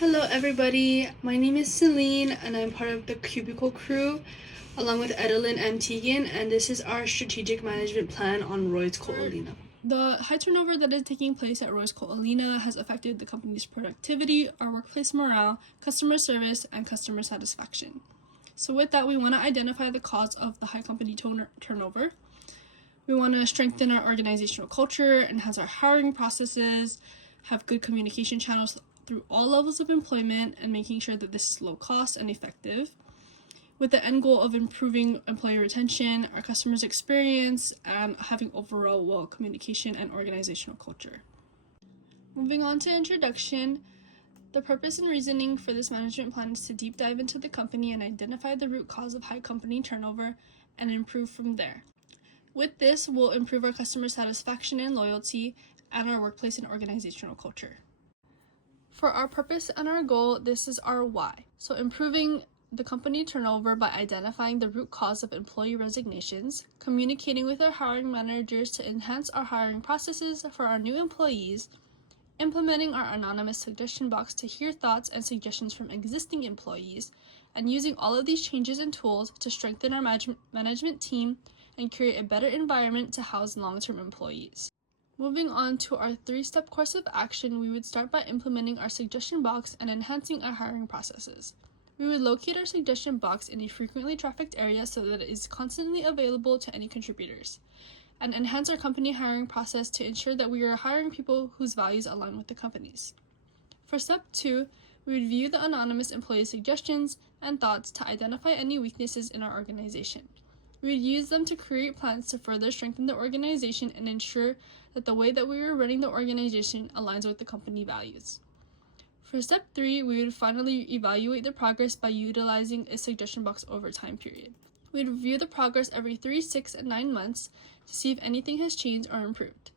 Hello, everybody. My name is Celine, and I'm part of the Cubical crew, along with Edelyn and Tegan, and this is our strategic management plan on Roy's Olina. The high turnover that is taking place at Roy's Olina has affected the company's productivity, our workplace morale, customer service, and customer satisfaction. So with that, we want to identify the cause of the high company turnover. We want to strengthen our organizational culture, enhance our hiring processes, have good communication channels through all levels of employment, and making sure that this is low cost and effective, with the end goal of improving employee retention, our customers' experience, and having overall well communication and organizational culture. Moving on to introduction, the purpose and reasoning for this management plan is to deep dive into the company and identify the root cause of high company turnover and improve from there. With this, we'll improve our customer satisfaction and loyalty and our workplace and organizational culture. For our purpose and our goal, this is our why. So improving the company turnover by identifying the root cause of employee resignations, communicating with our hiring managers to enhance our hiring processes for our new employees, implementing our anonymous suggestion box to hear thoughts and suggestions from existing employees, and using all of these changes and tools to strengthen our management team and create a better environment to house long-term employees. Moving on to our 3-step course of action, we would start by implementing our suggestion box and enhancing our hiring processes. We would locate our suggestion box in a frequently trafficked area so that it is constantly available to any contributors, and enhance our company hiring process to ensure that we are hiring people whose values align with the company's. For step 2, we would view the anonymous employee suggestions and thoughts to identify any weaknesses in our organization. We would use them to create plans to further strengthen the organization and ensure that the way that we are running the organization aligns with the company values. For step 3, we would finally evaluate the progress by utilizing a suggestion box over time period. We'd review the progress every 3, 6, and 9 months to see if anything has changed or improved.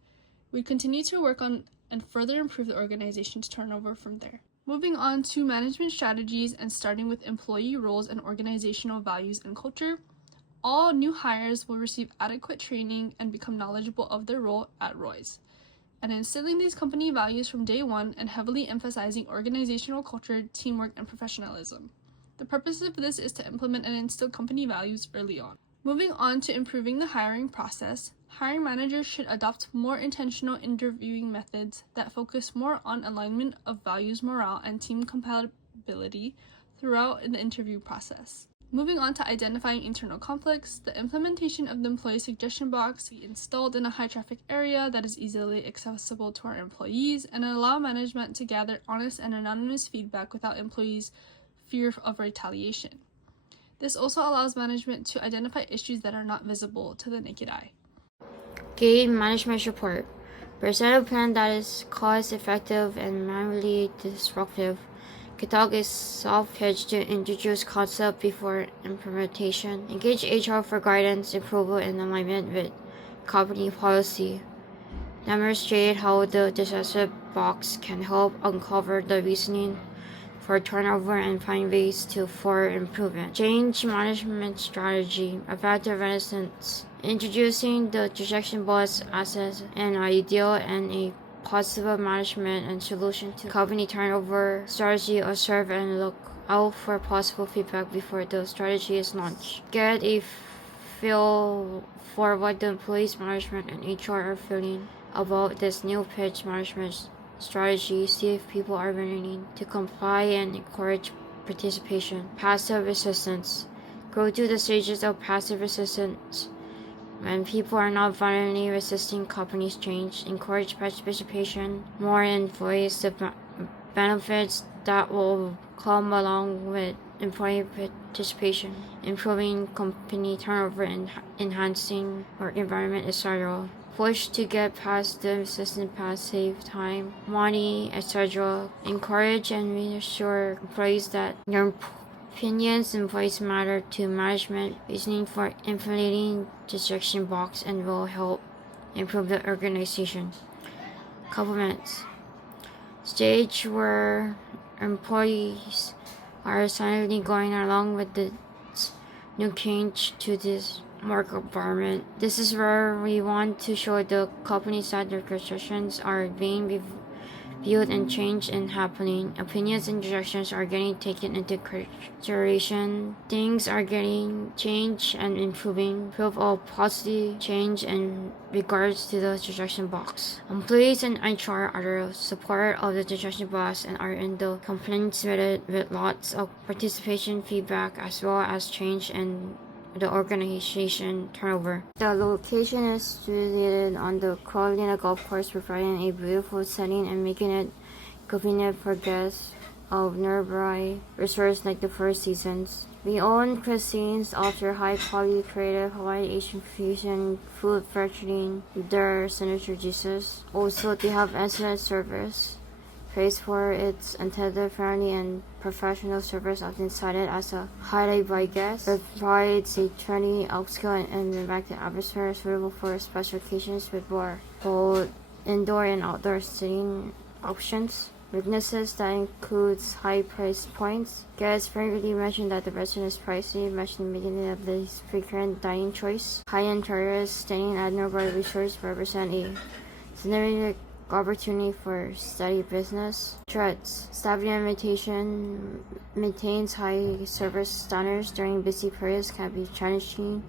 We'd continue to work on and further improve the organization's turnover from there. Moving on to management strategies and starting with employee roles and organizational values and culture, all new hires will receive adequate training and become knowledgeable of their role at Roy's, and instilling these company values from day one and heavily emphasizing organizational culture, teamwork, and professionalism. The purpose of this is to implement and instill company values early on. Moving on to improving the hiring process, hiring managers should adopt more intentional interviewing methods that focus more on alignment of values, morale, and team compatibility throughout the interview process. Moving on to identifying internal conflicts, the implementation of the employee suggestion box be installed in a high-traffic area that is easily accessible to our employees and allow management to gather honest and anonymous feedback without employees' fear of retaliation. This also allows management to identify issues that are not visible to the naked eye. Gain management support. Present a plan that is cost-effective and minimally disruptive. Cubical is soft-pitched to introduce concept before implementation. Engage HR for guidance, approval, and alignment with company policy. Demonstrate how the decisive box can help uncover the reasoning for turnover and find ways for improvement. Change management strategy. Effective resistance. Introducing the rejection box as an ideal and a positive management and solution to company turnover strategy. Observe and look out for possible feedback before the strategy is launched. Get a feel for what the employees management and HR are feeling about this new pitch management strategy. See if people are willing to comply and encourage participation. Passive resistance. Go through the stages of passive resistance. When people are not violently resisting company's change, encourage participation. More employees, the benefits that will come along with employee participation, improving company turnover and enhancing work environment, etc. Push to get past the resistance path, save time, money, etc. Encourage and reassure employees that their opinions and voice matter to management. Reasoning for implementing the suggestion box and will help improve the organization. Compliments. Stage where employees are silently going along with the new change to this work environment. This is where we want to show the companies that their suggestions are being viewed and change and happening. Opinions and suggestions are getting taken into consideration. Things are getting changed and improving. Proof of positive change in regards to the suggestion box. Employees and HR are the support of the suggestion box and are in the complaints with lots of participation feedback as well as change and the organization turnover. The location is situated on the Olina golf course, providing a beautiful setting and making it convenient for guests of nearby resorts like the Four Seasons. We own cuisines offer high-quality creative Hawaiian Asian fusion food featuring their signature dishes. Also, they have excellent service, praised for its attentive, friendly, and professional service, often cited as a highlight by guests. It provides a trendy, upscale, and interactive atmosphere suitable for special occasions with both indoor and outdoor seating options. Weaknesses that includes high price points. Guests frequently mention that the restaurant is pricey, making it a least frequent dining choice. High-end tourists staying at nearby resorts represent a significant opportunity for steady business. Threats. Staff limitation maintains high service standards during busy periods can be challenging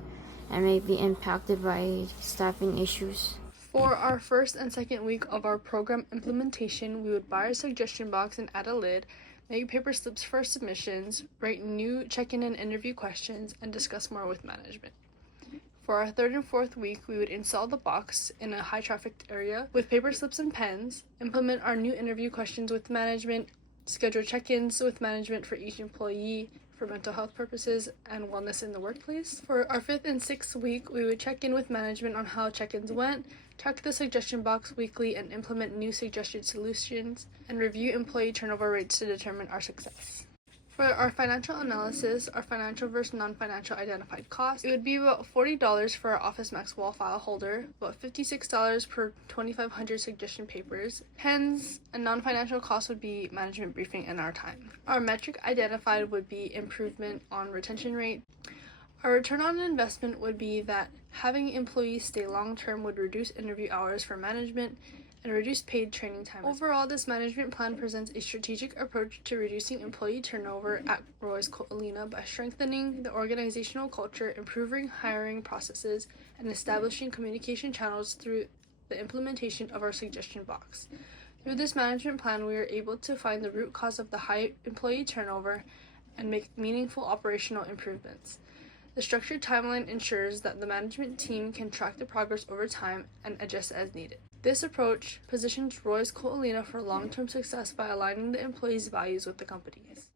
and may be impacted by staffing issues. For our first and second week of our program implementation, we would buy a suggestion box and add a lid, make paper slips for submissions, write new check-in and interview questions, and discuss more with management. For our third and fourth week, we would install the box in a high-trafficked area with paper slips and pens, implement our new interview questions with management, schedule check-ins with management for each employee for mental health purposes and wellness in the workplace. For our fifth and sixth week, we would check in with management on how check-ins went, check the suggestion box weekly and implement new suggested solutions, and review employee turnover rates to determine our success. For our financial analysis, our financial versus non-financial identified costs, it would be about $40 for our Office Max wall file holder, about $56 per 2,500 suggestion papers. Pens and non-financial costs would be management briefing and our time. Our metric identified would be improvement on retention rate. Our return on investment would be that having employees stay long-term would reduce interview hours for management and reduce paid training time. Overall, this management plan presents a strategic approach to reducing employee turnover at Roy's Olina by strengthening the organizational culture, improving hiring processes, and establishing communication channels through the implementation of our suggestion box. Through this management plan, we are able to find the root cause of the high employee turnover and make meaningful operational improvements. The structured timeline ensures that the management team can track the progress over time and adjust as needed. This approach positions Roy's Olina for long-term success by aligning the employees' values with the company's.